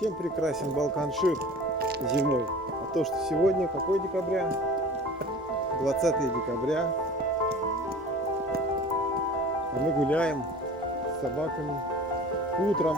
Чем прекрасен Балкан-Шир зимой? А то, что сегодня, какой декабря? 20 декабря. А мы гуляем с собаками утром.